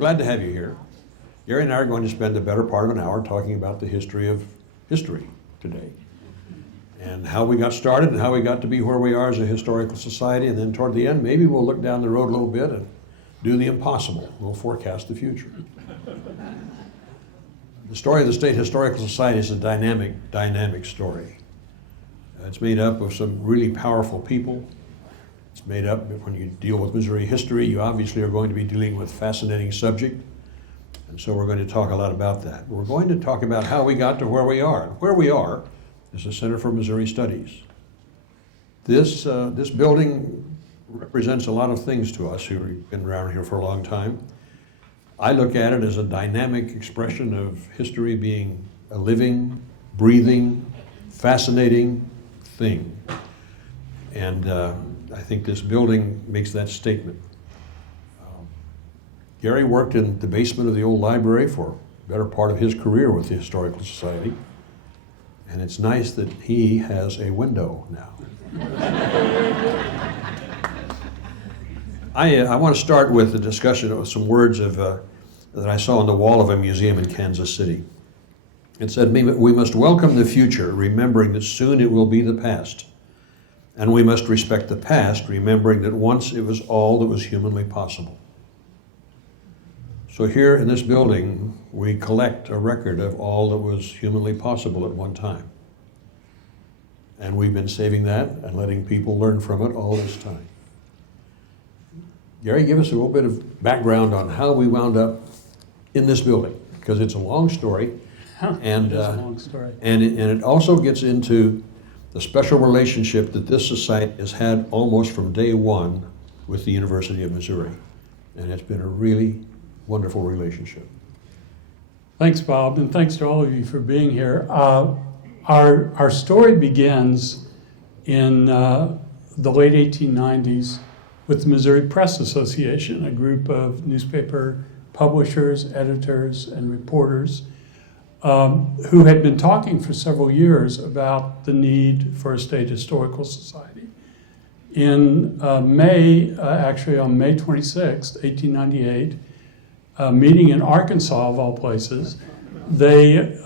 glad to have you here. Gary and I are going to spend the better part of an hour talking about the history of history today, and how we got started and how we got to be where we are as a historical society. And then toward the end, maybe we'll look down the road a little bit and do the impossible. We'll forecast the future. The story of the State Historical Society is a dynamic story. It's made up of some really powerful people. It's made up, when you deal with Missouri history, you obviously are going to be dealing with a fascinating subject. And so we're going to talk a lot about that. We're going to talk about how we got to where we are. Where we are is the Center for Missouri Studies. This building represents a lot of things to us who've been around here for a long time. I look at it as a dynamic expression of history being a living, breathing, fascinating thing. And I think this building makes that statement. Gary worked in the basement of the old library for the better part of his career with the Historical Society. And it's nice that he has a window now. I want to start with a discussion of some words that I saw on the wall of a museum in Kansas City. It said, "We must welcome the future, remembering that soon it will be the past. And we must respect the past, remembering that once it was all that was humanly possible." So here in this building, we collect a record of all that was humanly possible at one time. And we've been saving that and letting people learn from it all this time. Gary, give us a little bit of background on how we wound up in this building, because it's a long story. And, it is a long story. And it also gets into the special relationship that this society has had almost from day one with the University of Missouri. And it's been a really wonderful relationship. Thanks, Bob, and thanks to all of you for being here. Our story begins in the late 1890s with the Missouri Press Association, a group of newspaper publishers, editors, and reporters who had been talking for several years about the need for a state historical society. In May, actually on May 26th, 1898, a meeting in Arkansas, of all places, they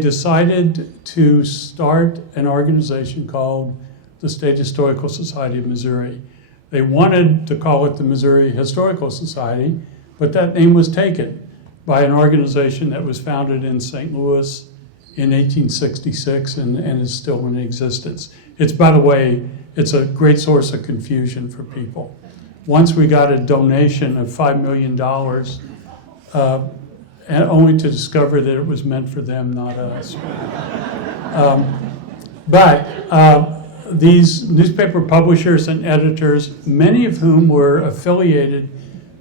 decided to start an organization called the State Historical Society of Missouri. They wanted to call it the Missouri Historical Society, but that name was taken by an organization that was founded in St. Louis in 1866 and is still in existence. It's, by the way, it's a great source of confusion for people. Once we got a donation of $5 million, and only to discover that it was meant for them, not us. But these newspaper publishers and editors, many of whom were affiliated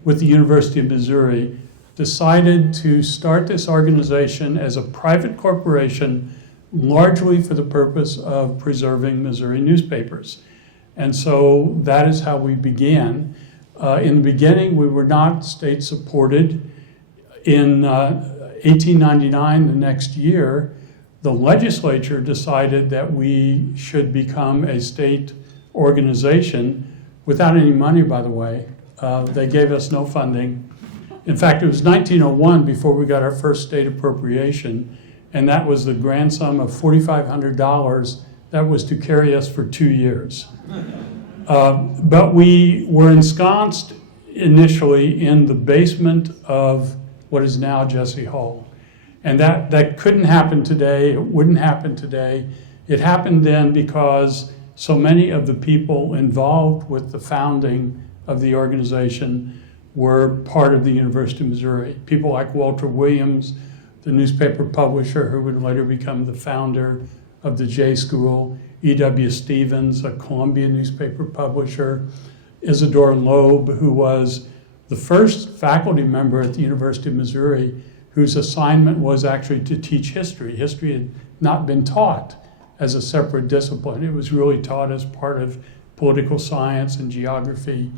with the University of Missouri, decided to start this organization as a private corporation, largely for the purpose of preserving Missouri newspapers. And so that is how we began. In the beginning, we were not state supported. In 1899, the next year, the legislature decided that we should become a state organization without any money, by the way. They gave us no funding. In fact, it was 1901 before we got our first state appropriation, and that was the grand sum of $4,500 that was to carry us for 2 years. But we were ensconced initially in the basement of what is now Jesse Hall. And that couldn't happen today, it wouldn't happen today. It happened then because so many of the people involved with the founding of the organization were part of the University of Missouri. People like Walter Williams, the newspaper publisher who would later become the founder of the J School, E.W. Stevens, a Columbia newspaper publisher, Isidore Loeb, who was the first faculty member at the University of Missouri whose assignment was actually to teach history. History had not been taught as a separate discipline. It was really taught as part of political science and geography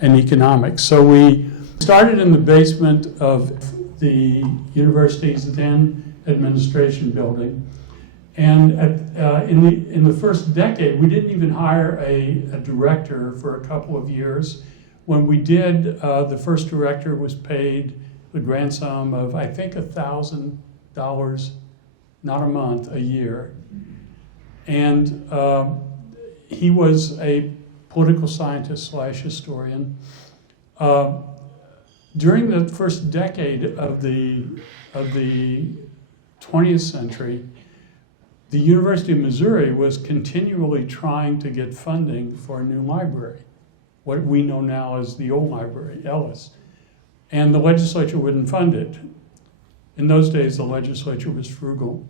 and economics. So we started in the basement of the university's then administration building. And in the first decade, we didn't even hire a director for a couple of years. When we did, the first director was paid the grand sum of, I think, $1,000, not a month, a year. And he was a political scientist / historian. During the first decade of the 20th century, the University of Missouri was continually trying to get funding for a new library, what we know now as the old library, Ellis. And the legislature wouldn't fund it. In those days, the legislature was frugal.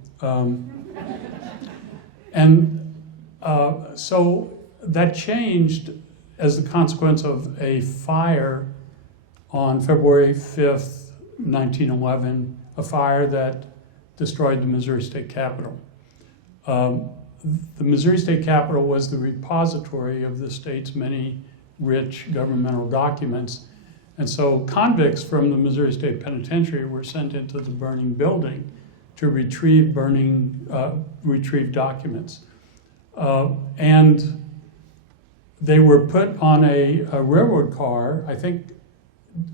So that changed as the consequence of a fire on February 5th, 1911, a fire that destroyed the Missouri State Capitol. The Missouri State Capitol was the repository of the state's many rich governmental documents. And so convicts from the Missouri State Penitentiary were sent into the burning building to retrieve documents. And they were put on a railroad car. I think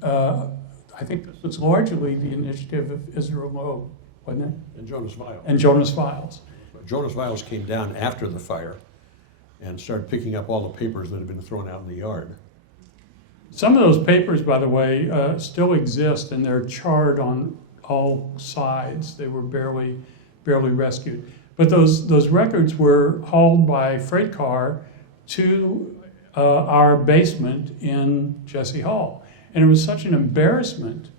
this was largely the initiative of Israel Loeb, wasn't it? And Jonas Viles. And Jonas Viles. Jonas Viles came down after the fire and started picking up all the papers that had been thrown out in the yard. Some of those papers, by the way, still exist, and they're charred on all sides. They were barely rescued. But those records were hauled by freight car to our basement in Jesse Hall. And it was such an embarrassment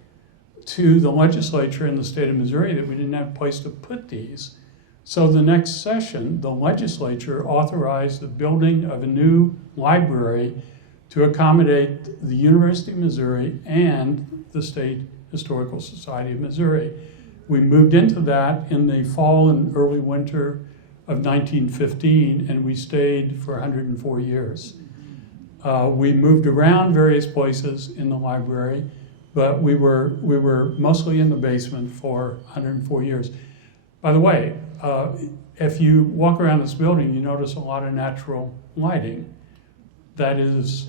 to the legislature in the state of Missouri that we didn't have a place to put these. So the next session, the legislature authorized the building of a new library to accommodate the University of Missouri and the State Historical Society of Missouri. We moved into that in the fall and early winter of 1915, and we stayed for 104 years. We moved around various places in the library, but we were mostly in the basement for 104 years. By the way, if you walk around this building, you notice a lot of natural lighting. That is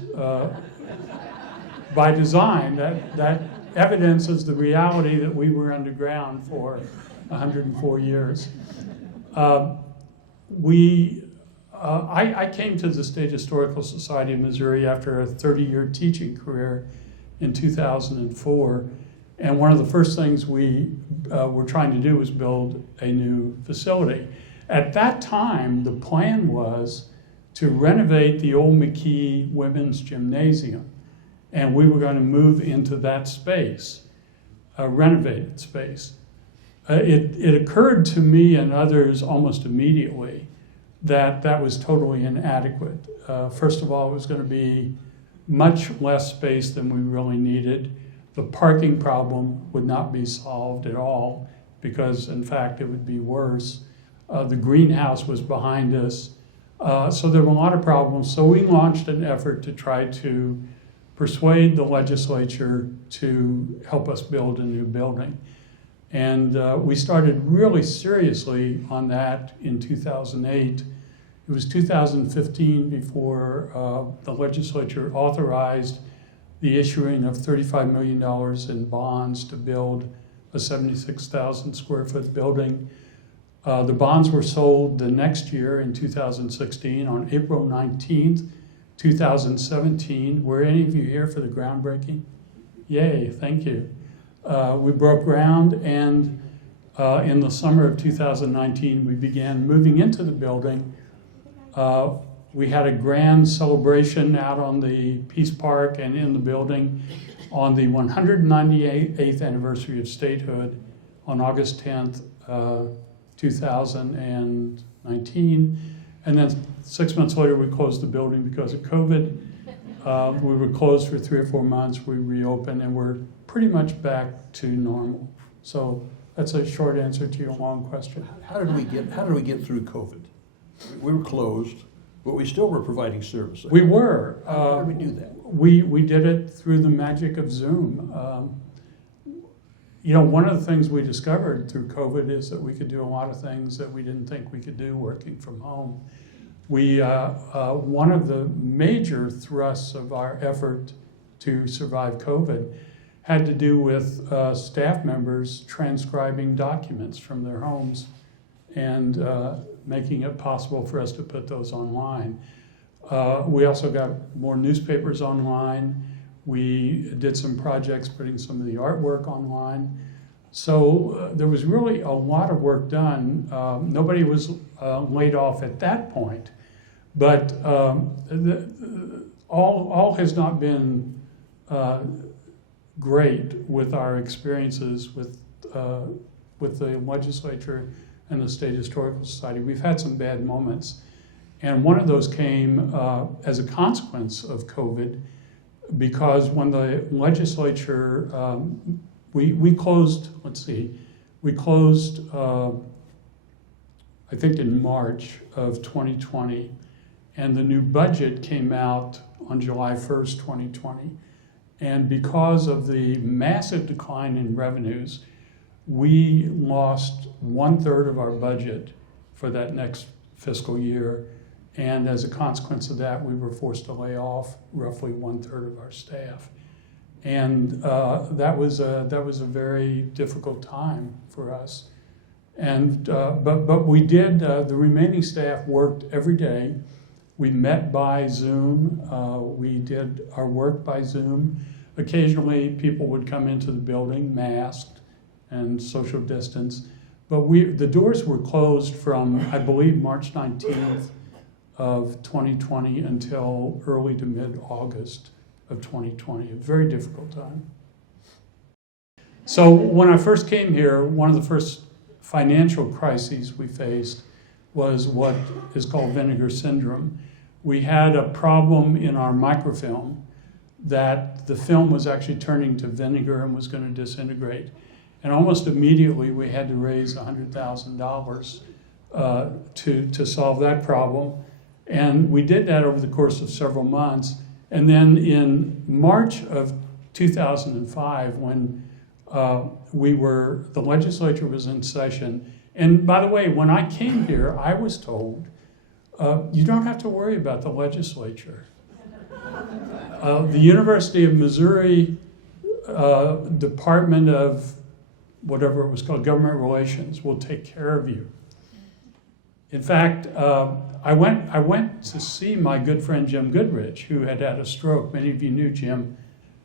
by design. That evidences the reality that we were underground for 104 years. I came to the State Historical Society of Missouri after a 30-year teaching career in 2004. And one of the first things we were trying to do was build a new facility. At that time, the plan was to renovate the old McKee Women's Gymnasium. And we were going to move into that space, a renovated space. It occurred to me and others almost immediately that was totally inadequate. First of all, it was going to be much less space than we really needed. The parking problem would not be solved at all because, in fact, it would be worse. The greenhouse was behind us. So there were a lot of problems. So we launched an effort to try to persuade the legislature to help us build a new building. And we started really seriously on that in 2008. It was 2015 before the legislature authorized the issuing of $35 million in bonds to build a 76,000 square foot building. The bonds were sold the next year in 2016 on April 19th, 2017. Were any of you here for the groundbreaking? Yay, thank you. We broke ground, and in the summer of 2019, we began moving into the building. We had a grand celebration out on the Peace Park and in the building on the 198th anniversary of statehood on August 10th, 2019. And then 6 months later, we closed the building because of COVID. We were closed for 3 or 4 months. We reopened, and we're pretty much back to normal. So that's a short answer to your long question. How did we get through COVID? We were closed, but we still were providing services. We were. How did we do that? We did it through the magic of Zoom. One of the things we discovered through COVID is that we could do a lot of things that we didn't think we could do working from home. One of the major thrusts of our effort to survive COVID had to do with staff members transcribing documents from their homes and making it possible for us to put those online. We also got more newspapers online. We did some projects putting some of the artwork online. So there was really a lot of work done. Nobody was laid off at that point, but all has not been great with our experiences with the legislature and the State Historical Society. We've had some bad moments, and one of those came as a consequence of COVID, because when the legislature, we closed, we closed, I think in March of 2020, and the new budget came out on July 1st, 2020. And because of the massive decline in revenues, we lost 1/3 of our budget for that next fiscal year. And as a consequence of that, we were forced to lay off roughly 1/3 of our staff. And that was a very difficult time for us. And but we did. The remaining staff worked every day. We met by Zoom. We did our work by Zoom. Occasionally, people would come into the building masked and social distance. But the doors were closed from, I believe, March 19th of 2020 until early to mid-August of 2020. A very difficult time. So when I first came here, one of the first financial crises we faced was what is called vinegar syndrome. We had a problem in our microfilm that the film was actually turning to vinegar and was going to disintegrate. And almost immediately we had to raise $100,000 to solve that problem. And we did that over the course of several months. And then in March of 2005, when the legislature was in session, and by the way, when I came here, I was told, you don't have to worry about the legislature. The University of Missouri Department of whatever it was called, Government Relations, will take care of you. In fact, I went to see my good friend Jim Goodrich, who had had a stroke. Many of you knew Jim.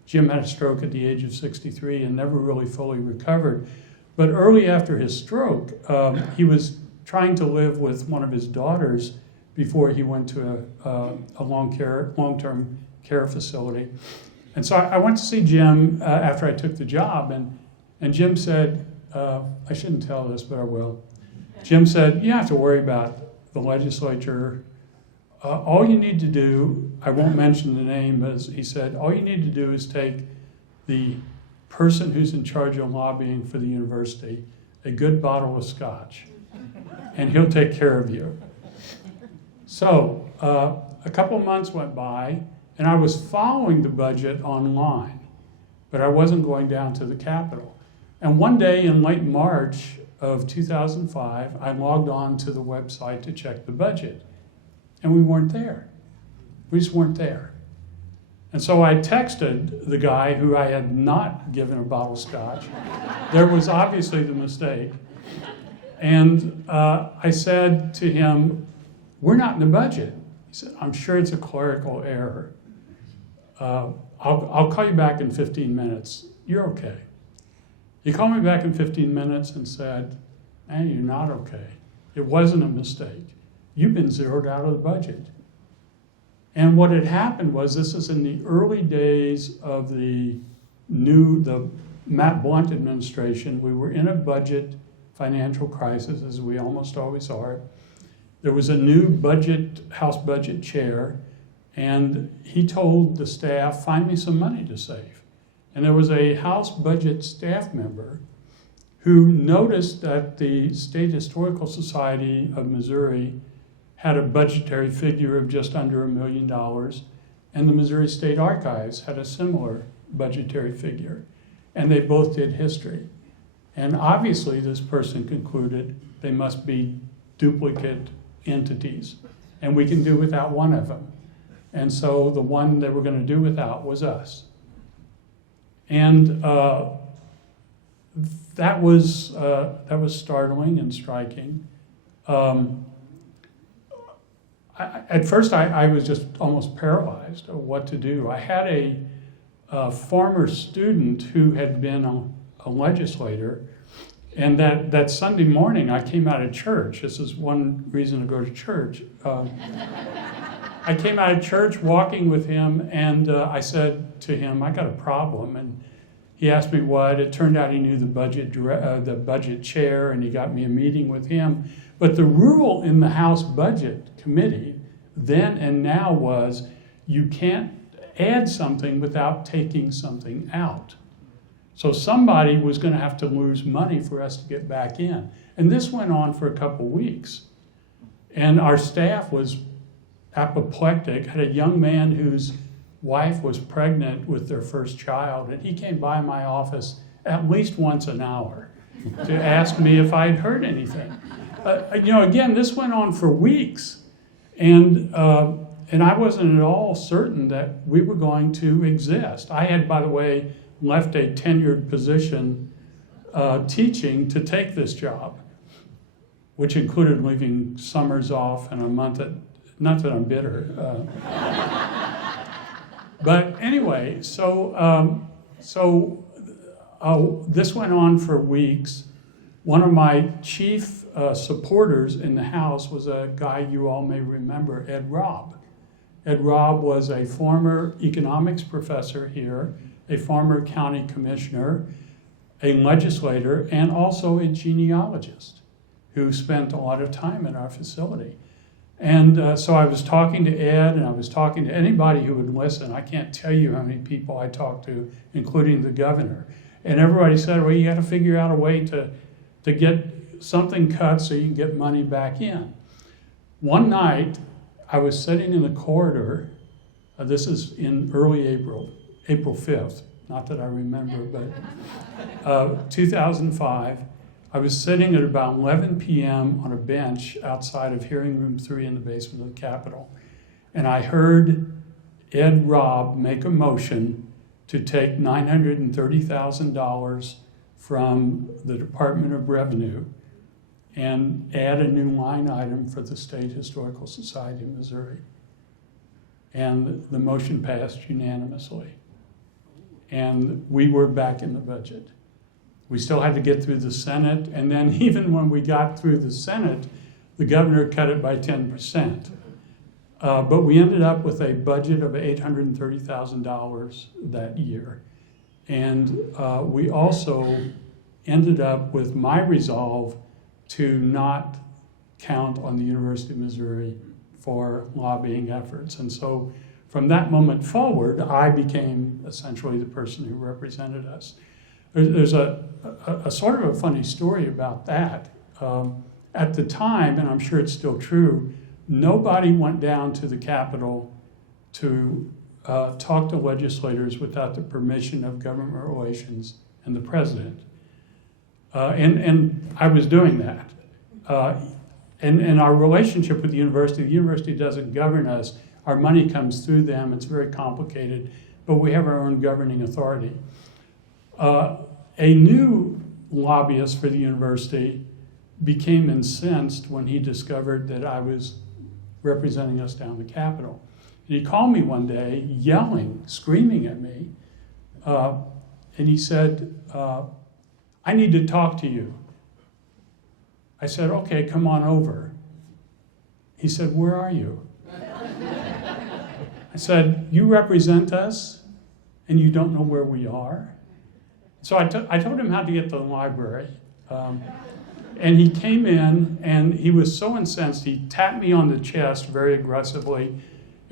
Jim had a stroke at the age of 63 and never really fully recovered. But early after his stroke, he was trying to live with one of his daughters before he went to a long-term care facility. And so I went to see Jim after I took the job, and Jim said, I shouldn't tell this, but I will. Jim said, you don't have to worry about the legislature. All you need to do, I won't mention the name, but he said, all you need to do is take the person who's in charge of lobbying for the university, a good bottle of scotch, and he'll take care of you. So a couple of months went by, and I was following the budget online, but I wasn't going down to the Capitol. And one day in late March of 2005, I logged on to the website to check the budget, and we weren't there. We just weren't there. And so I texted the guy who I had not given a bottle of scotch. There was obviously the mistake. And I said to him, we're not in the budget. He said, I'm sure it's a clerical error. I'll call you back in 15 minutes. You're okay. He called me back in 15 minutes and said, man, you're not okay. It wasn't a mistake. You've been zeroed out of the budget. And what had happened was, this is in the early days of the Matt Blunt administration. We were in a budget financial crisis, as we almost always are. There was a new House budget chair, and he told the staff, find me some money to save. And there was a House budget staff member who noticed that the State Historical Society of Missouri had a budgetary figure of just under $1 million, and the Missouri State Archives had a similar budgetary figure, and they both did history. And obviously this person concluded they must be duplicate entities, and we can do without one of them. And so the one they were going to do without was us. And that was startling and striking. At first, I was just almost paralyzed of what to do. I had a former student who had been a legislator, and that Sunday morning I came out of church. This is one reason to go to church. I came out of church walking with him, and I said to him, I got a problem. And he asked me what. It turned out he knew the budget chair, and he got me a meeting with him. But the rule in the House Budget Committee then and now was you can't add something without taking something out. So somebody was going to have to lose money for us to get back in. And this went on for a couple weeks. And our staff was apoplectic, had a young man whose wife was pregnant with their first child, and he came by my office at least once an hour to ask me if I'd heard anything. Again, this went on for weeks, and I wasn't at all certain that we were going to exist. I had, by the way, left a tenured position teaching to take this job, which included leaving summers off and a month at, not that I'm bitter. But anyway, so this went on for weeks. One of my chief supporters in the House was a guy you all may remember, Ed Robb. Ed Robb was a former economics professor here, a former county commissioner, a legislator, and also a genealogist who spent a lot of time in our facility. And so I was talking to Ed, and I was talking to anybody who would listen. I can't tell you how many people I talked to, including the governor. And everybody said, well, you got to figure out a way to get something cut so you can get money back in. One night, I was sitting in the corridor. This is in early April 5th, not that I remember, but 2005. I was sitting at about 11 p.m. on a bench outside of Hearing Room 3 in the basement of the Capitol, and I heard Ed Robb make a motion to take $930,000 from the Department of Revenue and add a new line item for the State Historical Society of Missouri. And the motion passed unanimously. And we were back in the budget. We still had to get through the Senate, and then even when we got through the Senate, the governor cut it by 10%. But we ended up with a budget of $830,000 that year. And we also ended up with my resolve to not count on the University of Missouri for lobbying efforts. And so from that moment forward, I became essentially the person who represented us. There's a sort of a funny story about that. At the time, and I'm sure it's still true, nobody went down to the Capitol to talk to legislators without the permission of government relations and the president. And I was doing that. And our relationship with the university doesn't govern us. Our money comes through them. It's very complicated, but we have our own governing authority. A new lobbyist for the university became incensed when he discovered that I was representing us down the Capitol. And he called me one day, yelling, screaming at me, and he said, I need to talk to you. I said, okay, come on over. He said, where are you? I said, you represent us and you don't know where we are? So I told him how to get to the library. And he came in and he was so incensed, he tapped me on the chest very aggressively,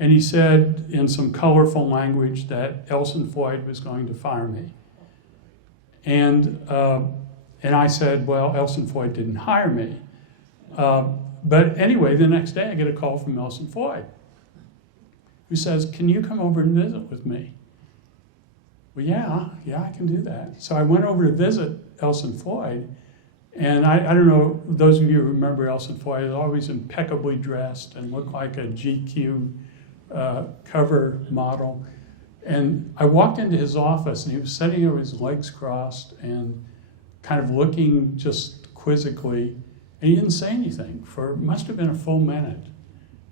and he said in some colorful language that Elson Floyd was going to fire me. And I said, well, Elson Floyd didn't hire me. But anyway, the next day I get a call from Elson Floyd, who says, can you come over and visit with me? Well, yeah, I can do that. So I went over to visit Elson Floyd, and I don't know, those of you who remember Elson Floyd, he was always impeccably dressed and looked like a GQ cover model. And I walked into his office and he was sitting there with his legs crossed and kind of looking just quizzically, and he didn't say anything for, must have been a full minute.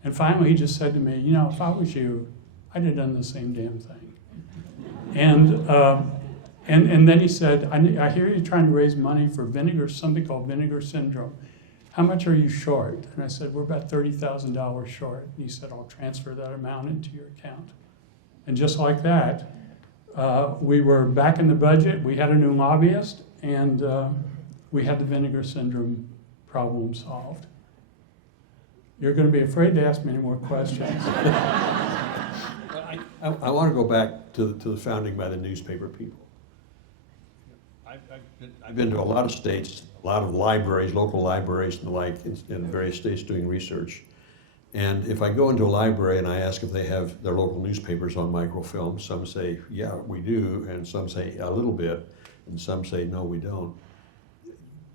And finally he just said to me, you know, if I was you, I'd have done the same damn thing. And then he said, I hear you're trying to raise money for something called vinegar syndrome. How much are you short? And I said, we're about $30,000 short. And he said, I'll transfer that amount into your account. And just like that, we were back in the budget, we had a new lobbyist, and we had the vinegar syndrome problem solved. You're going to be afraid to ask me any more questions. I want to go back to the founding by the newspaper people. I've been to a lot of states, a lot of libraries, local libraries and the like, in various states doing research. And if I go into a library and I ask if they have their local newspapers on microfilm, some say, yeah, we do, and some say a little bit, and some say, no, we don't.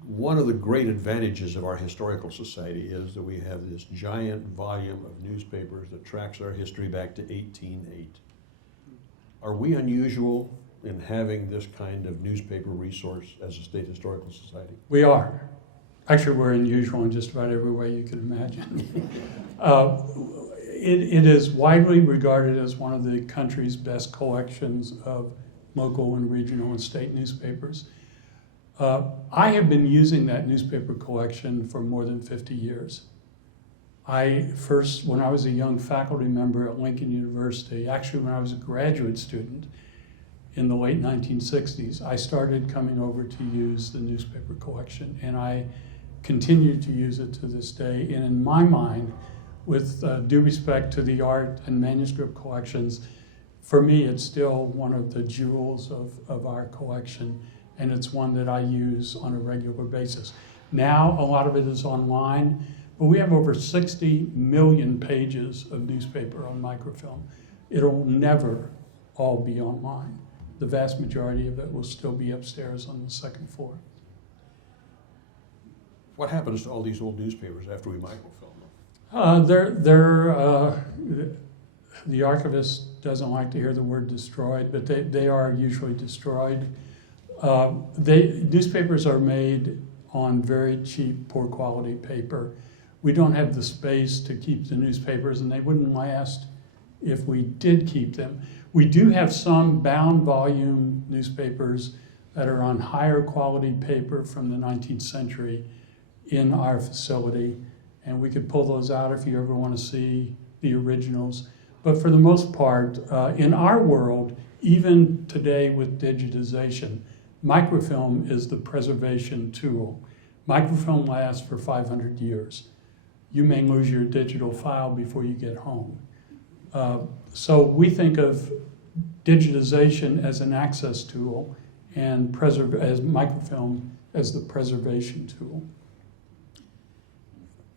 One of the great advantages of our historical society is that we have this giant volume of newspapers that tracks our history back to 1808. Are we unusual in having this kind of newspaper resource as a state historical society? We are. Actually, we're unusual in just about every way you can imagine. It is widely regarded as one of the country's best collections of local and regional and state newspapers. I have been using that newspaper collection for more than 50 years. When I was a young faculty member at Lincoln University, actually when I was a graduate student in the late 1960s, I started coming over to use the newspaper collection, and I continue to use it to this day. And in my mind, with due respect to the art and manuscript collections, for me it's still one of the jewels of our collection, and it's one that I use on a regular basis. Now a lot of it is online, but we have over 60 million pages of newspaper on microfilm. It'll never all be online. The vast majority of it will still be upstairs on the second floor. What happens to all these old newspapers after we microfilm them? The archivist doesn't like to hear the word destroyed, but they are usually destroyed. Newspapers are made on very cheap, poor quality paper. We don't have the space to keep the newspapers, and they wouldn't last if we did keep them. We do have some bound volume newspapers that are on higher quality paper from the 19th century in our facility, and we could pull those out if you ever want to see the originals. But for the most part, in our world, even today with digitization, microfilm is the preservation tool. Microfilm lasts for 500 years. You may lose your digital file before you get home. So we think of digitization as an access tool and as microfilm as the preservation tool.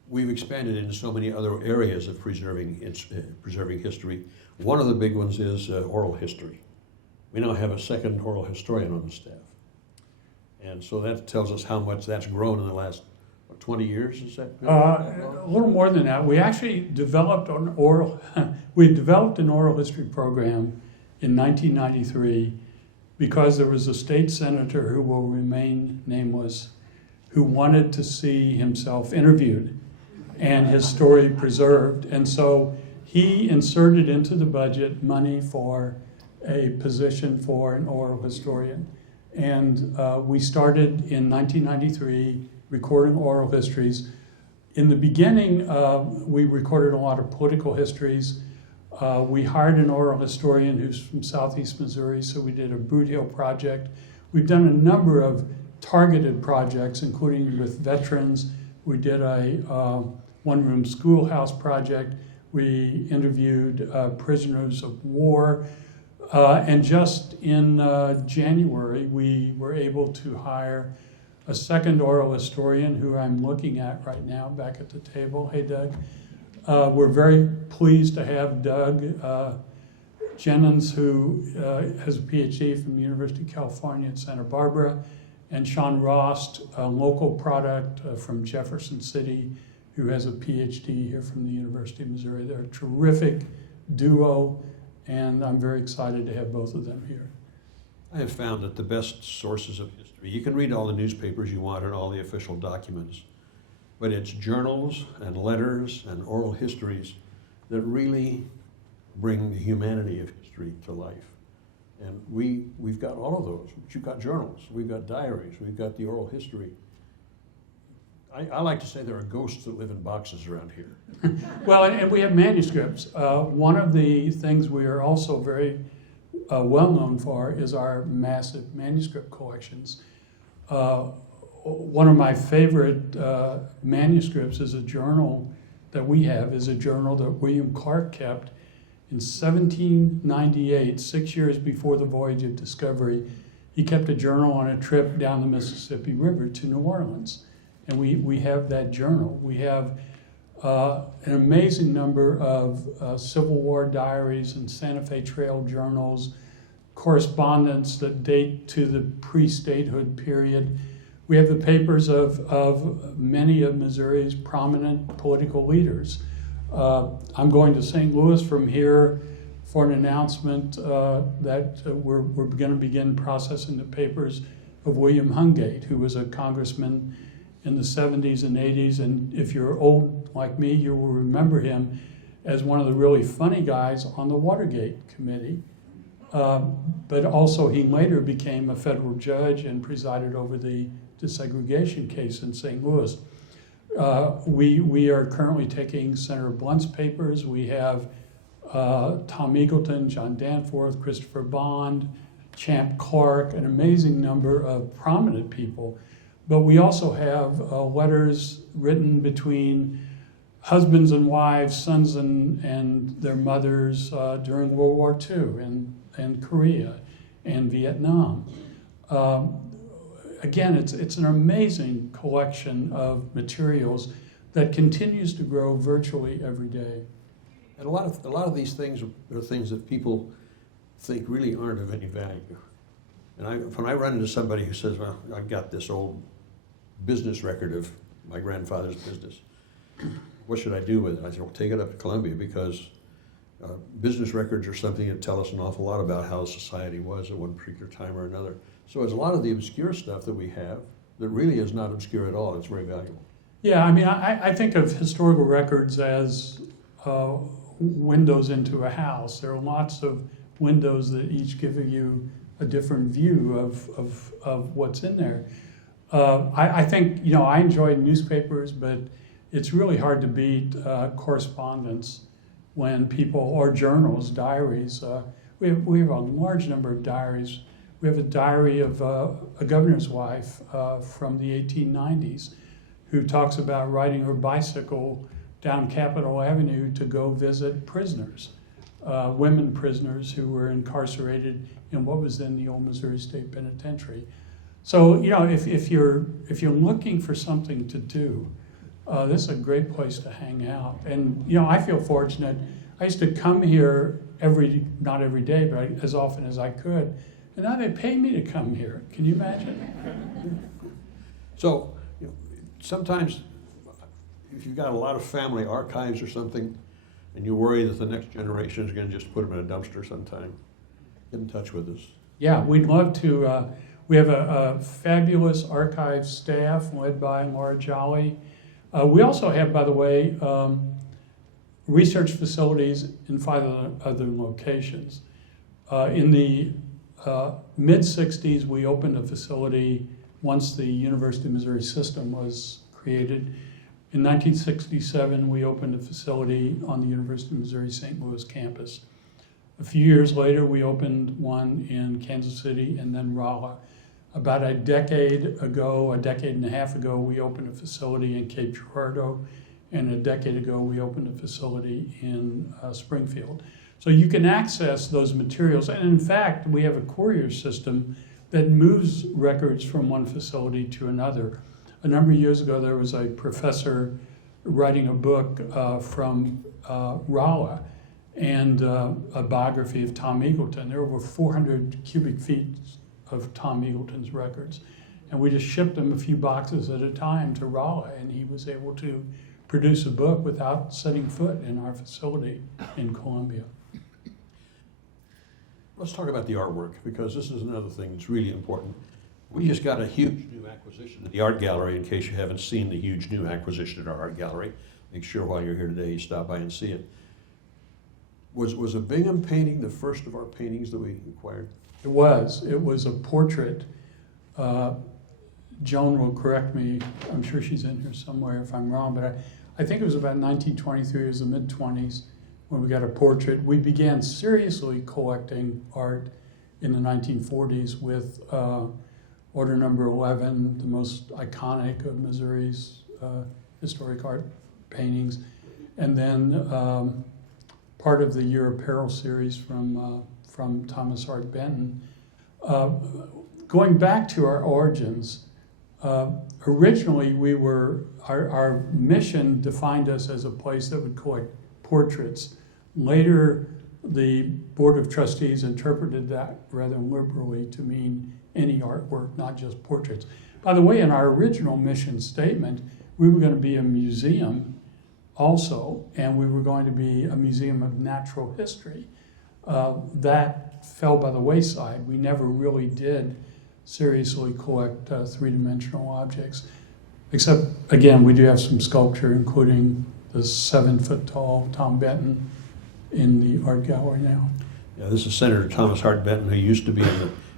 We've expanded into so many other areas of preserving history. One of the big ones is oral history. We now have a second oral historian on the staff. And so that tells us how much that's grown in the last 20 years, is that? A little more than that. We actually developed an oral history program in 1993 because there was a state senator who will remain nameless who wanted to see himself interviewed and his story preserved. And so he inserted into the budget money for a position for an oral historian. And we started in 1993 recording oral histories. In the beginning, we recorded a lot of political histories. We hired an oral historian who's from Southeast Missouri, so we did a Boot Hill project. We've done a number of targeted projects, including with veterans. We did a one-room schoolhouse project. We interviewed prisoners of war. And just in January, we were able to hire a second oral historian who I'm looking at right now back at the table. Hey, Doug. We're very pleased to have Doug Jennings, who has a PhD from the University of California at Santa Barbara, and Sean Rost, a local product from Jefferson City, who has a PhD here from the University of Missouri. They're a terrific duo. and I'm very excited to have both of them here. I have found that the best sources of history, you can read all the newspapers you want and all the official documents, but it's journals and letters and oral histories that really bring the humanity of history to life. And we've got all of those. You've got journals, we've got diaries, we've got the oral history. I like to say there are ghosts that live in boxes around here. Well, and we have manuscripts. One of the things we are also very well known for is our massive manuscript collections. One of my favorite manuscripts is a journal that we have, is a journal that William Clark kept in 1798, 6 years before the voyage of discovery. He kept a journal on a trip down the Mississippi River to New Orleans. And we have that journal. We have an amazing number of Civil War diaries and Santa Fe Trail journals, correspondence that date to the pre-statehood period. We have the papers of many of Missouri's prominent political leaders. I'm going to St. Louis from here for an announcement that we're going to begin processing the papers of William Hungate, who was a congressman in the 70s and 80s, and if you're old like me, you will remember him as one of the really funny guys on the Watergate committee. But also he later became a federal judge and presided over the desegregation case in St. Louis. We are currently taking Senator Blunt's papers. We have Tom Eagleton, John Danforth, Christopher Bond, Champ Clark, an amazing number of prominent people. But we also have letters written between husbands and wives, sons and their mothers during World War II and Korea and Vietnam. Again, it's an amazing collection of materials that continues to grow virtually every day. And a lot of these things are things that people think really aren't of any value. And when I run into somebody who says, well, I've got this old business record of my grandfather's business, what should I do with it? I said, well, take it up to Columbia, because business records are something that tell us an awful lot about how society was at one particular time or another. So it's a lot of the obscure stuff that we have that really is not obscure at all. It's very valuable. Yeah, I mean, I think of historical records as windows into a house. There are lots of windows that each give you a different view of what's in there. I think, I enjoy newspapers, but it's really hard to beat correspondence when people, or journals, diaries. We have a large number of diaries. We have a diary of a governor's wife from the 1890s who talks about riding her bicycle down Capitol Avenue to go visit prisoners, women prisoners who were incarcerated in what was then the old Missouri State Penitentiary. So, if you're looking for something to do, this is a great place to hang out. And, I feel fortunate. I used to come here not every day, but as often as I could. And now they pay me to come here. Can you imagine? So, sometimes if you've got a lot of family archives or something, and you worry that the next generation is going to just put them in a dumpster sometime, get in touch with us. Yeah, we'd love to. We have a fabulous archive staff led by Laura Jolly. We also have, by the way, research facilities in 5 other locations. In the mid-60s, we opened a facility once the University of Missouri system was created. In 1967, we opened a facility on the University of Missouri St. Louis campus. A few years later, we opened one in Kansas City and then Rolla. About a decade and a half ago, we opened a facility in Cape Girardeau, and a decade ago, we opened a facility in Springfield. So you can access those materials, and in fact, we have a courier system that moves records from one facility to another. A number of years ago, there was a professor writing a book from Rolla, and a biography of Tom Eagleton. There were over 400 cubic feet of Tom Eagleton's records. And we just shipped him a few boxes at a time to Rolla, and he was able to produce a book without setting foot in our facility in Columbia. Let's talk about the artwork, because this is another thing that's really important. We just got a huge new acquisition at the art gallery. In case you haven't seen the huge new acquisition at our art gallery, make sure while you're here today you stop by and see it. Was a Bingham painting the first of our paintings that we acquired? It was. It was a portrait. Joan will correct me. I'm sure she's in here somewhere if I'm wrong, but I think it was about 1923. It was the mid-20s when we got a portrait. We began seriously collecting art in the 1940s with Order Number 11, the most iconic of Missouri's historic art paintings, and then part of the Year Apparel series from Thomas Hart Benton. Going back to our origins, originally our mission defined us as a place that would collect portraits. Later, the Board of Trustees interpreted that rather liberally to mean any artwork, not just portraits. By the way, in our original mission statement, we were going to be a museum also, and we were going to be a museum of natural history. That fell by the wayside. We never really did seriously collect three-dimensional objects, except, again, we do have some sculpture, including the 7-foot-tall Tom Benton in the art gallery now. Yeah, this is Senator Thomas Hart Benton, who used to be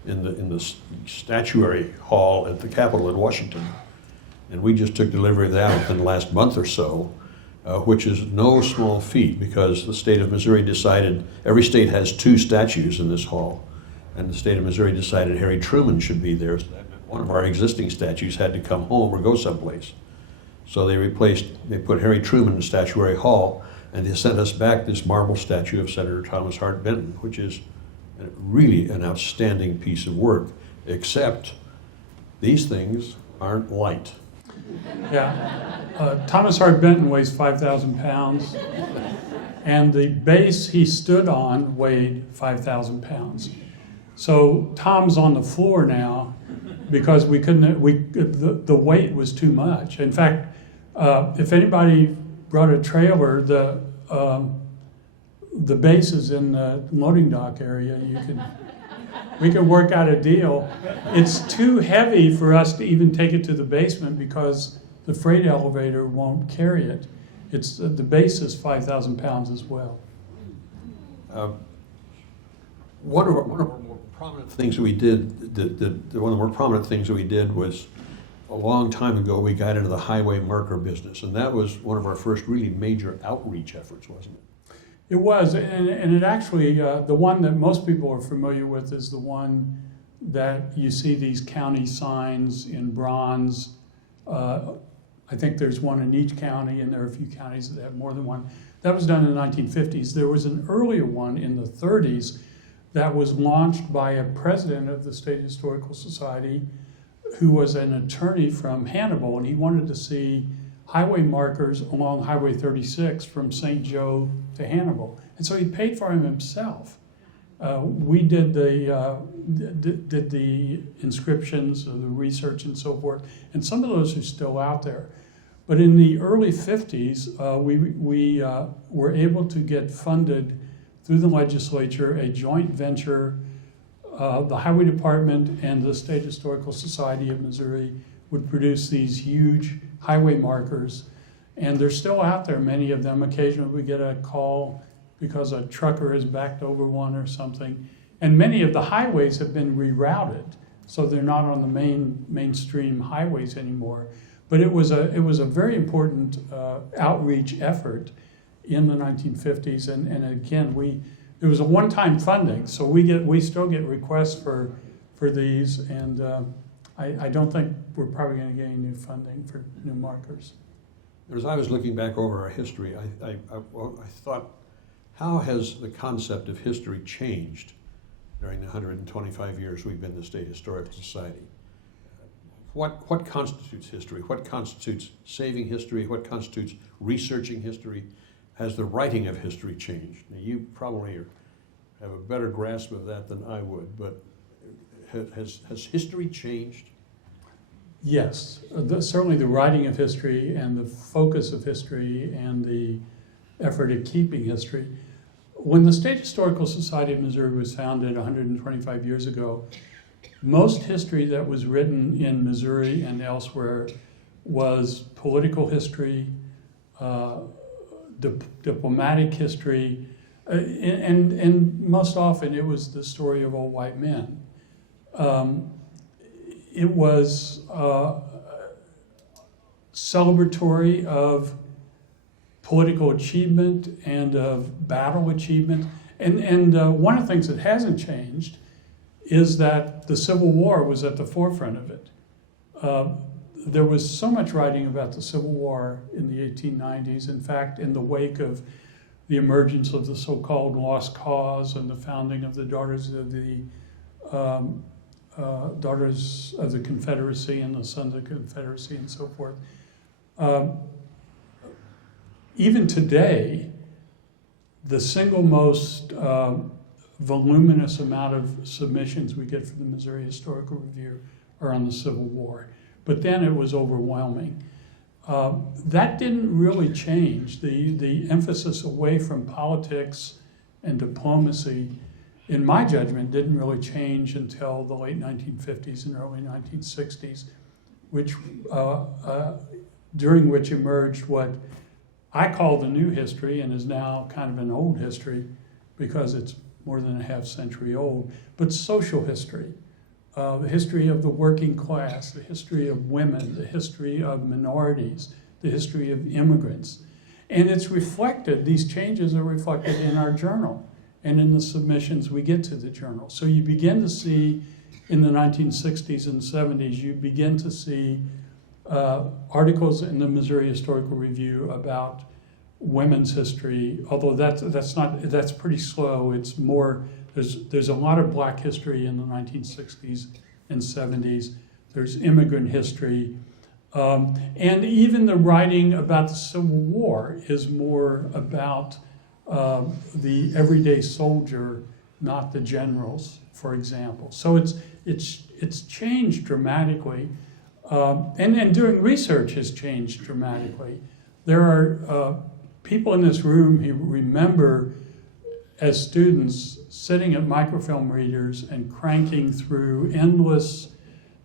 in the statuary hall at the Capitol in Washington, and we just took delivery of that within the last month or so, which is no small feat, because the state of Missouri decided every state has 2 statues in this hall, and the state of Missouri decided Harry Truman should be there. So that meant one of our existing statues had to come home or go someplace. So they put Harry Truman in the statuary hall, and they sent us back this marble statue of Senator Thomas Hart Benton, which is really an outstanding piece of work, except these things aren't light. Yeah, Thomas Hart Benton weighs 5,000 pounds, and the base he stood on weighed 5,000 pounds. So Tom's on the floor now because the weight was too much. In fact, if anybody brought a trailer, the base is in the loading dock area. We could work out a deal. It's too heavy for us to even take it to the basement because the freight elevator won't carry it. The base is 5,000 pounds as well. One of our more prominent things that we did, one of the more prominent things that we did was a long time ago we got into the highway marker business, and that was one of our first really major outreach efforts, wasn't it? It was, and it actually, the one that most people are familiar with is the one that you see these county signs in bronze. I think there's one in each county, and there are a few counties that have more than one. That was done in the 1950s. There was an earlier one in the 30s that was launched by a president of the State Historical Society who was an attorney from Hannibal, and he wanted to see highway markers along Highway 36 from St. Joe to Hannibal. And so he paid for them himself. We did the inscriptions, the research and so forth, and some of those are still out there. But in the early 50s, we were able to get funded through the legislature, a joint venture. The Highway Department and the State Historical Society of Missouri would produce these huge highway markers, and they're still out there, many of them. Occasionally we get a call because a trucker has backed over one or something, and many of the highways have been rerouted, so they're not on the mainstream highways anymore. But it was a very important outreach effort in the 1950s, and again, it was a one-time funding, so we still get requests for these, and I don't think we're probably going to get any new funding for new markers. As I was looking back over our history, I thought, how has the concept of history changed during the 125 years we've been the State Historical Society? What constitutes history? What constitutes saving history? What constitutes researching history? Has the writing of history changed? Now, you probably have a better grasp of that than I would, but has history changed? Yes, certainly the writing of history and the focus of history and the effort at keeping history. when the State Historical Society of Missouri was founded 125 years ago, most history that was written in Missouri and elsewhere was political history, diplomatic history, and most often it was the story of old white men. It was celebratory of political achievement and of battle achievement. And one of the things that hasn't changed is that the Civil War was at the forefront of it. There was so much writing about the Civil War in the 1890s. In fact, in the wake of the emergence of the so-called Lost Cause and the founding of the Daughters of the Confederacy and the Sons of the Confederacy and so forth. Even today, the single most voluminous amount of submissions we get from the Missouri Historical Review are on the Civil War. But then it was overwhelming. That didn't really change. The emphasis away from politics and diplomacy, in my judgment, didn't really change until the late 1950s and early 1960s, during which emerged what I call the new history and is now kind of an old history because it's more than a half century old, but social history. The history of the working class, the history of women, the history of minorities, the history of immigrants. And it's reflected, these changes are reflected in our journal and in the submissions we get to the journal. So you begin to see, in the 1960s and 70s, you begin to see articles in the Missouri Historical Review about women's history, although that's pretty slow. It's more, there's a lot of black history in the 1960s and 70s. There's immigrant history. And even the writing about the Civil War is more about the everyday soldier, not the generals, for example. So it's changed dramatically. And doing research has changed dramatically. There are people in this room who remember, as students, sitting at microfilm readers and cranking through endless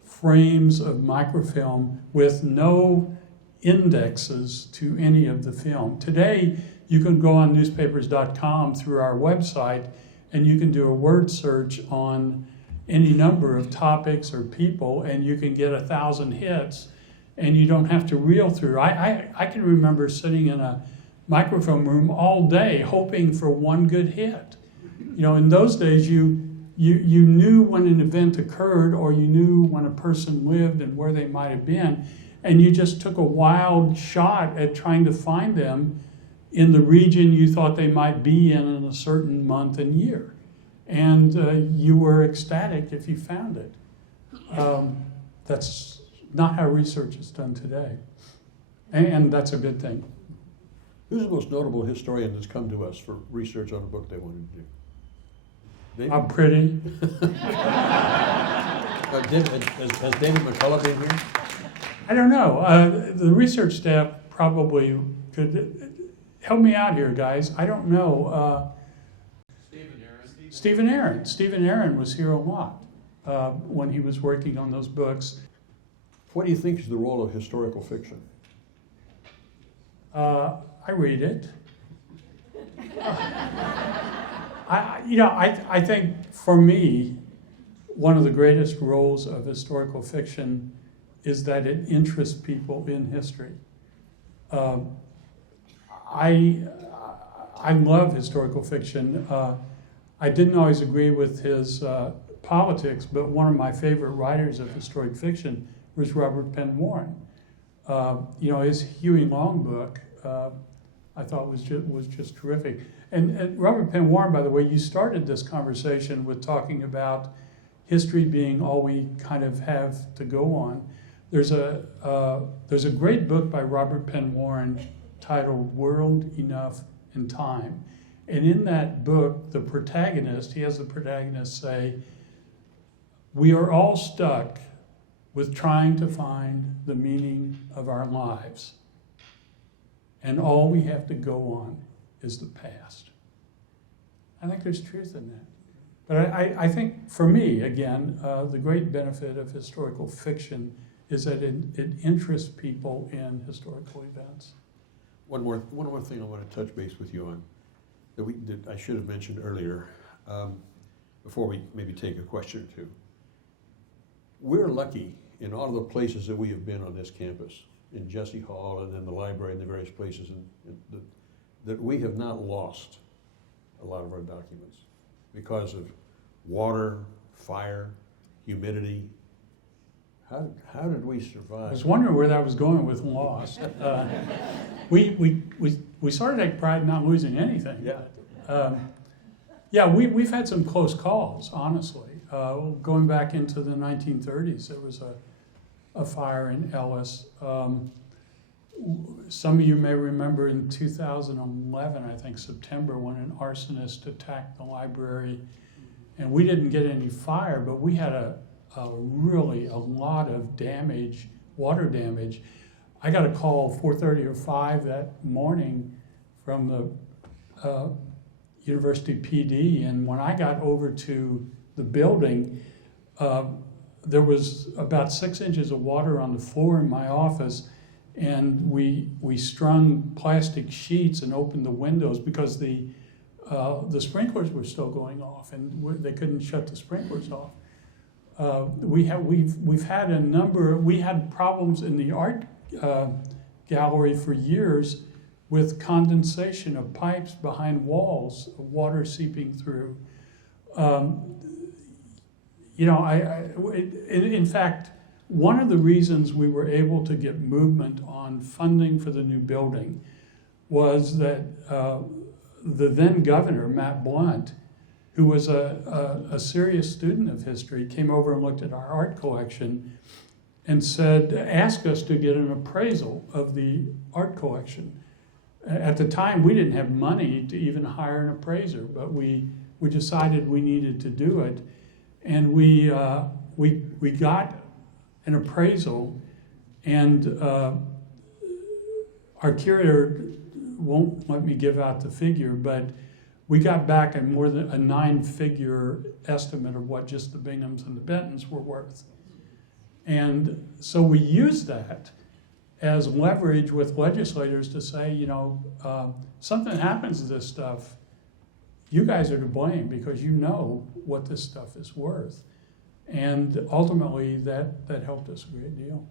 frames of microfilm with no indexes to any of the film. Today, you can go on newspapers.com through our website and you can do a word search on any number of topics or people and you can get 1,000 hits and you don't have to reel through. I can remember sitting in a microfilm room all day hoping for one good hit. You know, in those days you knew when an event occurred or you knew when a person lived and where they might have been, and you just took a wild shot at trying to find them in the region you thought they might be in a certain month and year. And you were ecstatic if you found it. That's not how research is done today. And that's a good thing. Who's the most notable historian that's come to us for research on a book they wanted to do? David? Bob Priddy. Has David McCullough been here? I don't know. The research staff probably could help me out here, guys. I don't know. Stephen Aaron was here a lot when he was working on those books. What do you think is the role of historical fiction? I read it. I think for me, one of the greatest roles of historical fiction is that it interests people in history. I love historical fiction. I didn't always agree with his politics, but one of my favorite writers of historic fiction was Robert Penn Warren. His Huey Long book I thought was just terrific. And Robert Penn Warren, by the way, you started this conversation with talking about history being all we kind of have to go on. There's a great book by Robert Penn Warren titled World, Enough, and Time. And in that book, he has the protagonist say, we are all stuck with trying to find the meaning of our lives. And all we have to go on is the past. I think there's truth in that. But I think, for me, again, the great benefit of historical fiction is that it interests people in historical events. One more thing I want to touch base with you on that I should have mentioned earlier, before we maybe take a question or two. We're lucky in all of the places that we have been on this campus, in Jesse Hall and in the library and the various places, that we have not lost a lot of our documents because of water, fire, humidity. How did we survive? I was wondering where that was going with lost. We sort of take pride in not losing anything. Yeah. Yeah, we've had some close calls, honestly. Going back into the 1930s, there was a fire in Ellis. Some of you may remember in 2011, I think September, when an arsonist attacked the library, and we didn't get any fire, but we had a lot of damage, water damage. I got a call 4:30 or 5 that morning from the University PD, and when I got over to the building, there was about 6 inches of water on the floor in my office, and we strung plastic sheets and opened the windows because the sprinklers were still going off, and they couldn't shut the sprinklers off. We had problems in the art gallery for years with condensation of pipes behind walls, water seeping through. In fact, one of the reasons we were able to get movement on funding for the new building was that the then governor, Matt Blunt, who was a serious student of history, came over and looked at our art collection and asked us to get an appraisal of the art collection. At the time, we didn't have money to even hire an appraiser, but we decided we needed to do it. And we got an appraisal, and our curator won't let me give out the figure, but we got back a more than a 9-figure estimate of what just the Binghams and the Bentons were worth. And so we used that as leverage with legislators to say, something happens to this stuff, you guys are to blame because you know what this stuff is worth. And ultimately, that helped us a great deal.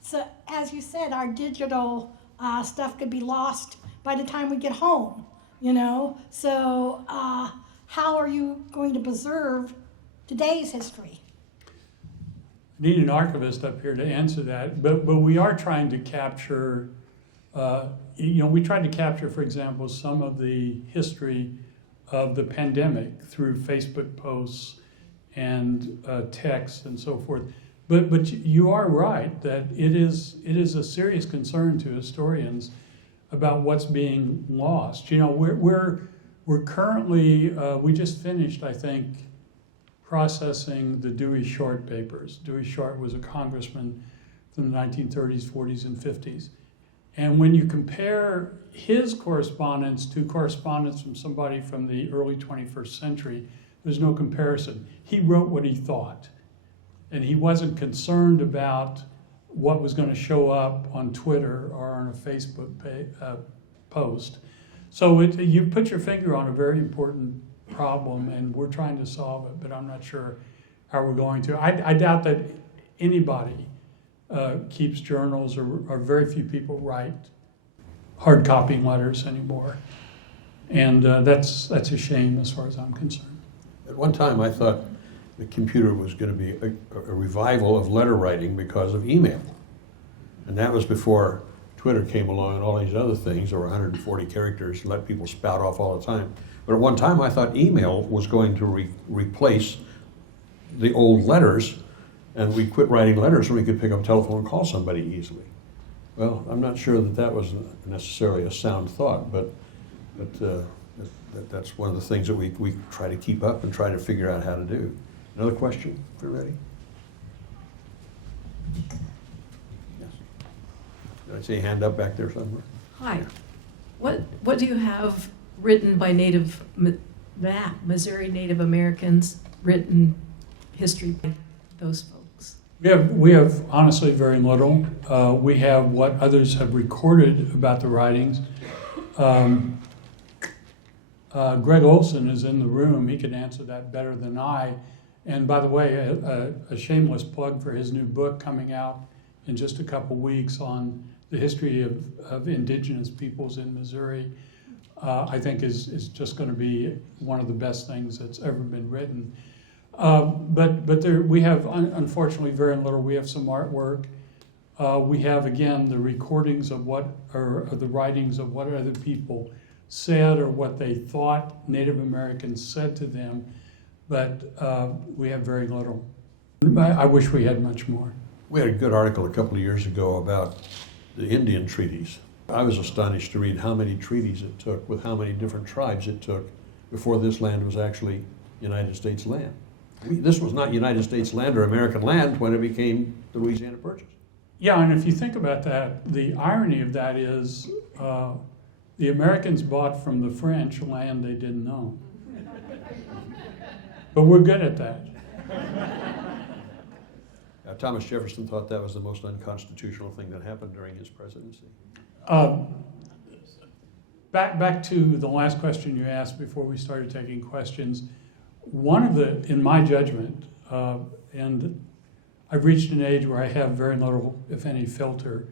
So, as you said, our digital stuff could be lost by the time we get home, So, how are you going to preserve today's history? I need an archivist up here to answer that, but we are trying to capture, we tried to capture, for example, some of the history of the pandemic through Facebook posts and texts and so forth. But you are right that it is a serious concern to historians about what's being lost. We're currently we just finished, I think, processing the Dewey Short papers. Dewey Short was a congressman from the 1930s, 40s, and 50s. And when you compare his correspondence to correspondence from somebody from the early 21st century, there's no comparison. He wrote what he thought, and he wasn't concerned about what was going to show up on Twitter or on a Facebook post. So you put your finger on a very important problem, and we're trying to solve it, but I'm not sure how we're going to. I doubt that anybody keeps journals, or very few people write hard copying letters anymore. And that's a shame as far as I'm concerned. At one time, I thought the computer was going to be a revival of letter writing because of email. And that was before Twitter came along and all these other things, or 140 characters, let people spout off all the time. But at one time, I thought email was going to replace the old letters, and we quit writing letters so we could pick up a telephone and call somebody easily. Well, I'm not sure that was necessarily a sound thought, but that's one of the things that we try to keep up and try to figure out how to do. Another question, if you're ready? Yes. Did I see a hand up back there somewhere? Hi. What do you have written by Missouri Native Americans, written history by those folks? We have honestly very little. We have what others have recorded about the writings. Greg Olson is in the room. He can answer that better than I. And by the way, a shameless plug for his new book coming out in just a couple weeks on the history of indigenous peoples in Missouri, I think is just going to be one of the best things that's ever been written. But we have, unfortunately, very little. We have some artwork. We have, again, the recordings of the writings of what other people said or what they thought Native Americans said to them, but we have very little. I wish we had much more. We had a good article a couple of years ago about the Indian treaties. I was astonished to read how many treaties it took with how many different tribes it took before this land was actually United States land. This was not United States land or American land when it became the Louisiana Purchase. Yeah, and if you think about that, the irony of that is the Americans bought from the French land they didn't own. But we're good at that. Thomas Jefferson thought that was the most unconstitutional thing that happened during his presidency. Back to the last question you asked before we started taking questions. One of the, in my judgment, and I've reached an age where I have very little, if any, filter,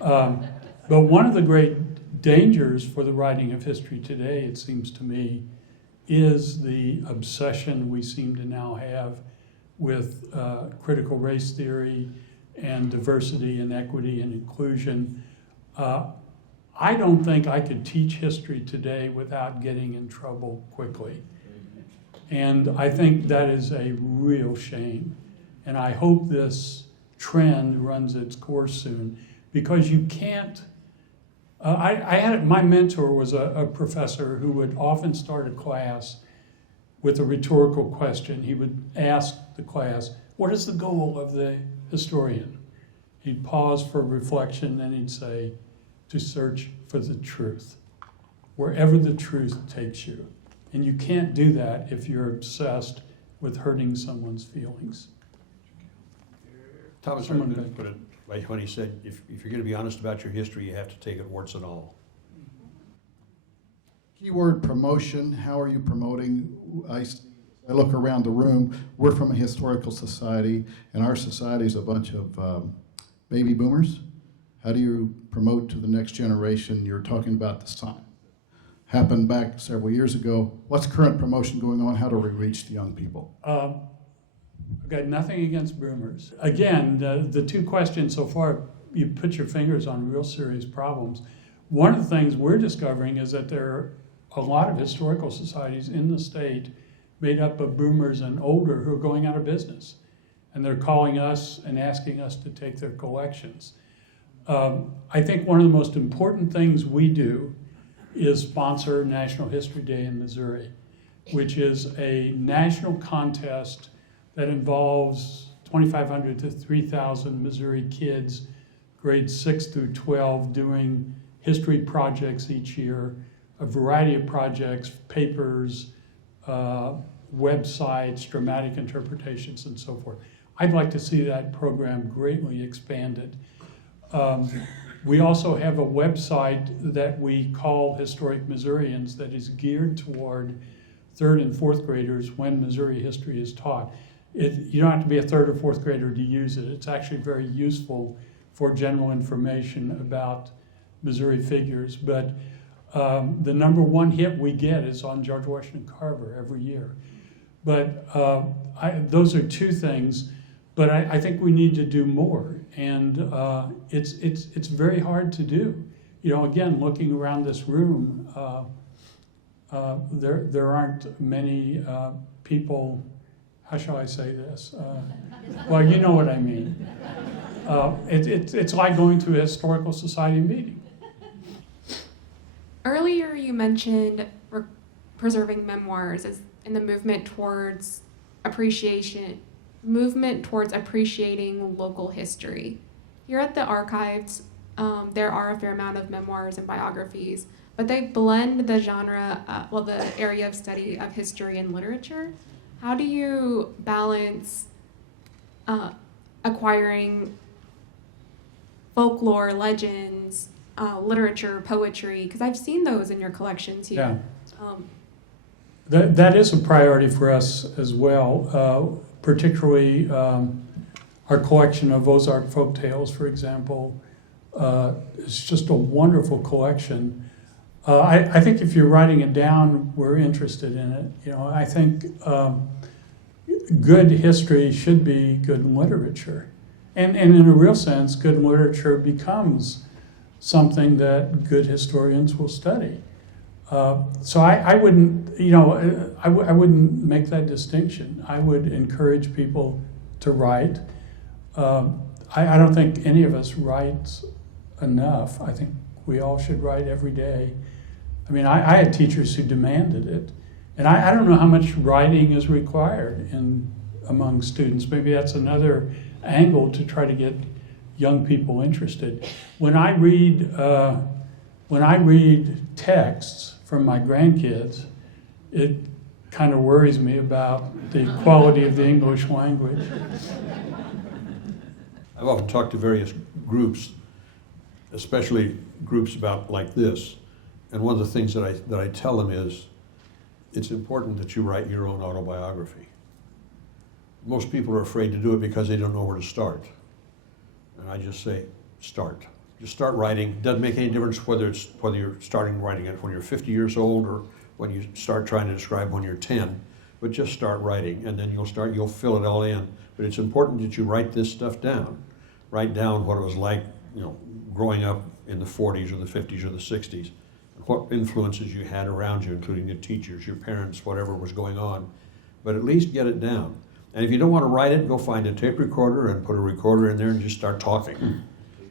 but one of the great dangers for the writing of history today, it seems to me, is the obsession we seem to now have with critical race theory and diversity and equity and inclusion. I don't think I could teach history today without getting in trouble quickly. And I think that is a real shame. And I hope this trend runs its course soon, because you can't, my mentor was a professor who would often start a class with a rhetorical question. He would ask the class, what is the goal of the historian? He'd pause for reflection, and he'd say, to search for the truth, wherever the truth takes you. And you can't do that if you're obsessed with hurting someone's feelings. Thomas Jefferson put it like when he said, if you're going to be honest about your history, you have to take it warts and all. Keyword promotion. How are you promoting? I look around the room. We're from a historical society, and our society is a bunch of baby boomers. How do you promote to the next generation? You're talking about this time. Happened back several years ago. What's current promotion going on? How do we reach the young people? I've got nothing against boomers. Again, the two questions so far, you put your fingers on real serious problems. One of the things we're discovering is that there are a lot of historical societies in the state made up of boomers and older who are going out of business. And they're calling us and asking us to take their collections. I think one of the most important things we do is sponsor National History Day in Missouri, which is a national contest that involves 2,500 to 3,000 Missouri kids, grades 6 through 12, doing history projects each year, a variety of projects, papers, websites, dramatic interpretations, and so forth. I'd like to see that program greatly expanded. We also have a website that we call Historic Missourians that is geared toward 3rd and 4th graders when Missouri history is taught. You don't have to be a 3rd or 4th grader to use it. It's actually very useful for general information about Missouri figures. But the number one hit we get is on George Washington Carver every year. But those are two things. But I think we need to do more, and it's very hard to do. You know, again, looking around this room, there aren't many people. How shall I say this? Well, you know what I mean. It's like going to a historical society meeting. Earlier, you mentioned preserving memoirs as in the movement towards appreciating local history. Here at the archives, there are a fair amount of memoirs and biographies, but they blend the genre, the area of study of history and literature. How do you balance acquiring folklore, legends, literature, poetry? Because I've seen those in your collections here. Yeah. That is a priority for us as well, particularly our collection of Ozark folk tales, for example. It's just a wonderful collection. I think if you're writing it down, we're interested in it. You know, I think good history should be good literature. And in a real sense, good literature becomes something that good historians will study. So I wouldn't, I wouldn't make that distinction. I would encourage people to write. I don't think any of us writes enough. I think we all should write every day. I mean, I had teachers who demanded it. And I don't know how much writing is required among students. Maybe that's another angle to try to get young people interested. When I read texts from my grandkids, it kind of worries me about the quality of the English language. I've often talked to various groups, especially groups about like this, and one of the things that I tell them is, it's important that you write your own autobiography. Most people are afraid to do it because they don't know where to start. And I just say, start. Just start writing. Doesn't make any difference whether you're starting writing it when you're 50 years old or when you start trying to describe when you're 10. But just start writing, and then you'll fill it all in. But it's important that you write this stuff down. Write down what it was like, growing up in the 40s or the 50s or the 60s. What influences you had around you, including your teachers, your parents, whatever was going on. But at least get it down. And if you don't want to write it, go find a tape recorder and put a recorder in there and just start talking.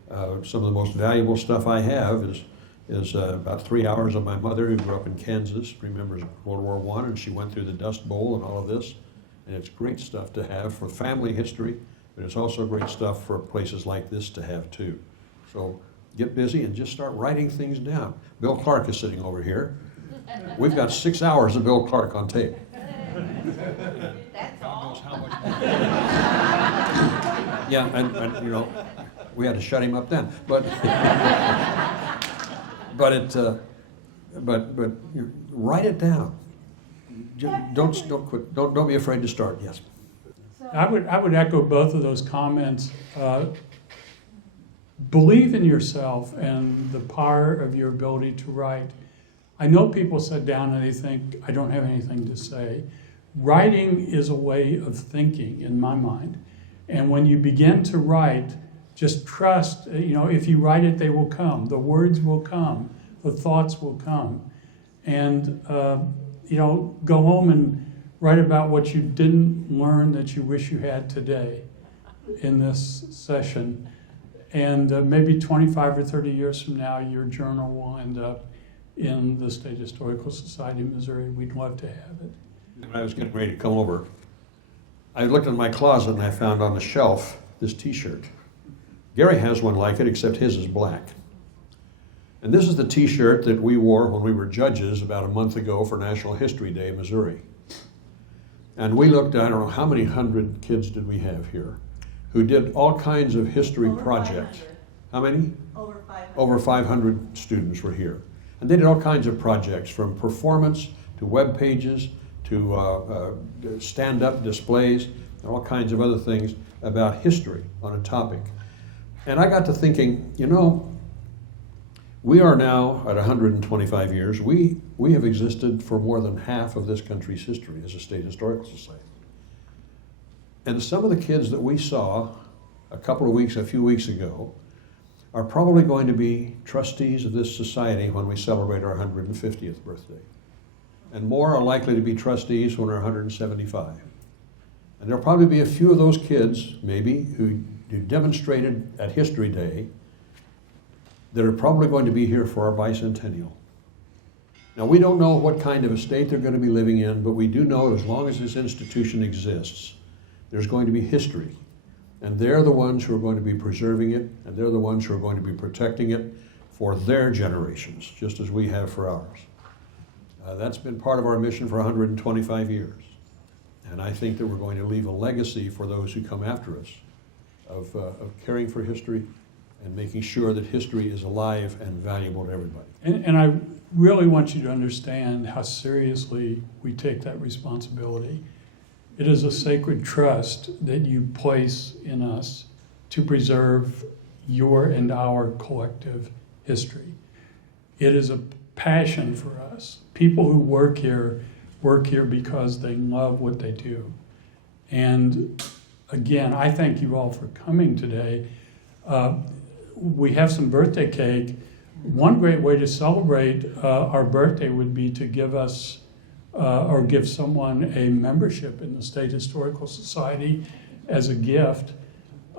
Some of the most valuable stuff I have is about 3 hours of my mother, who grew up in Kansas, remembers World War I, and she went through the Dust Bowl and all of this. And it's great stuff to have for family history, but it's also great stuff for places like this to have too. So get busy and just start writing things down. Bill Clark is sitting over here. We've got 6 hours of Bill Clark on tape. That's all. Yeah, and we had to shut him up then. But write it down. Don't quit. Don't be afraid to start. Yes. I would echo both of those comments. Believe in yourself and the power of your ability to write. I know people sit down and they think, I don't have anything to say. Writing is a way of thinking, in my mind. And when you begin to write, just trust, if you write it, they will come. The words will come. The thoughts will come. And, go home and write about what you didn't learn that you wish you had today in this session. And maybe 25 or 30 years from now, your journal will end up in the State Historical Society of Missouri. We'd love to have it. When I was getting ready to come over, I looked in my closet and I found on the shelf this t-shirt. Gary has one like it, except his is black. And this is the t-shirt that we wore when we were judges about a month ago for National History Day in Missouri. And we looked, I don't know how many hundred kids did we have here, who did all kinds of history projects. 500. How many? Over 500. Over 500 students were here. And they did all kinds of projects, from performance to web pages to stand-up displays, and all kinds of other things about history on a topic. And I got to thinking, we are now at 125 years. We have existed for more than half of this country's history as a state historical society. And some of the kids that we saw a few weeks ago, are probably going to be trustees of this society when we celebrate our 150th birthday. And more are likely to be trustees when we're 175. And there'll probably be a few of those kids, maybe, who demonstrated at History Day that are probably going to be here for our bicentennial. Now, we don't know what kind of a state they're going to be living in, but we do know that as long as this institution exists, there's going to be history. And they're the ones who are going to be preserving it, and they're the ones who are going to be protecting it, for their generations, just as we have for ours. That's been part of our mission for 125 years. And I think that we're going to leave a legacy for those who come after us of caring for history and making sure that history is alive and valuable to everybody. And I really want you to understand how seriously we take that responsibility. It is a sacred trust that you place in us to preserve your and our collective history. It is a passion for us. People who work here because they love what they do. And again, I thank you all for coming today. We have some birthday cake. One great way to celebrate our birthday would be to give us or give someone a membership in the State Historical Society as a gift.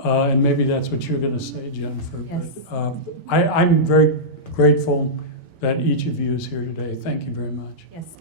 And maybe that's what you're going to say, Jennifer. Yes. But I'm very grateful that each of you is here today. Thank you very much. Yes.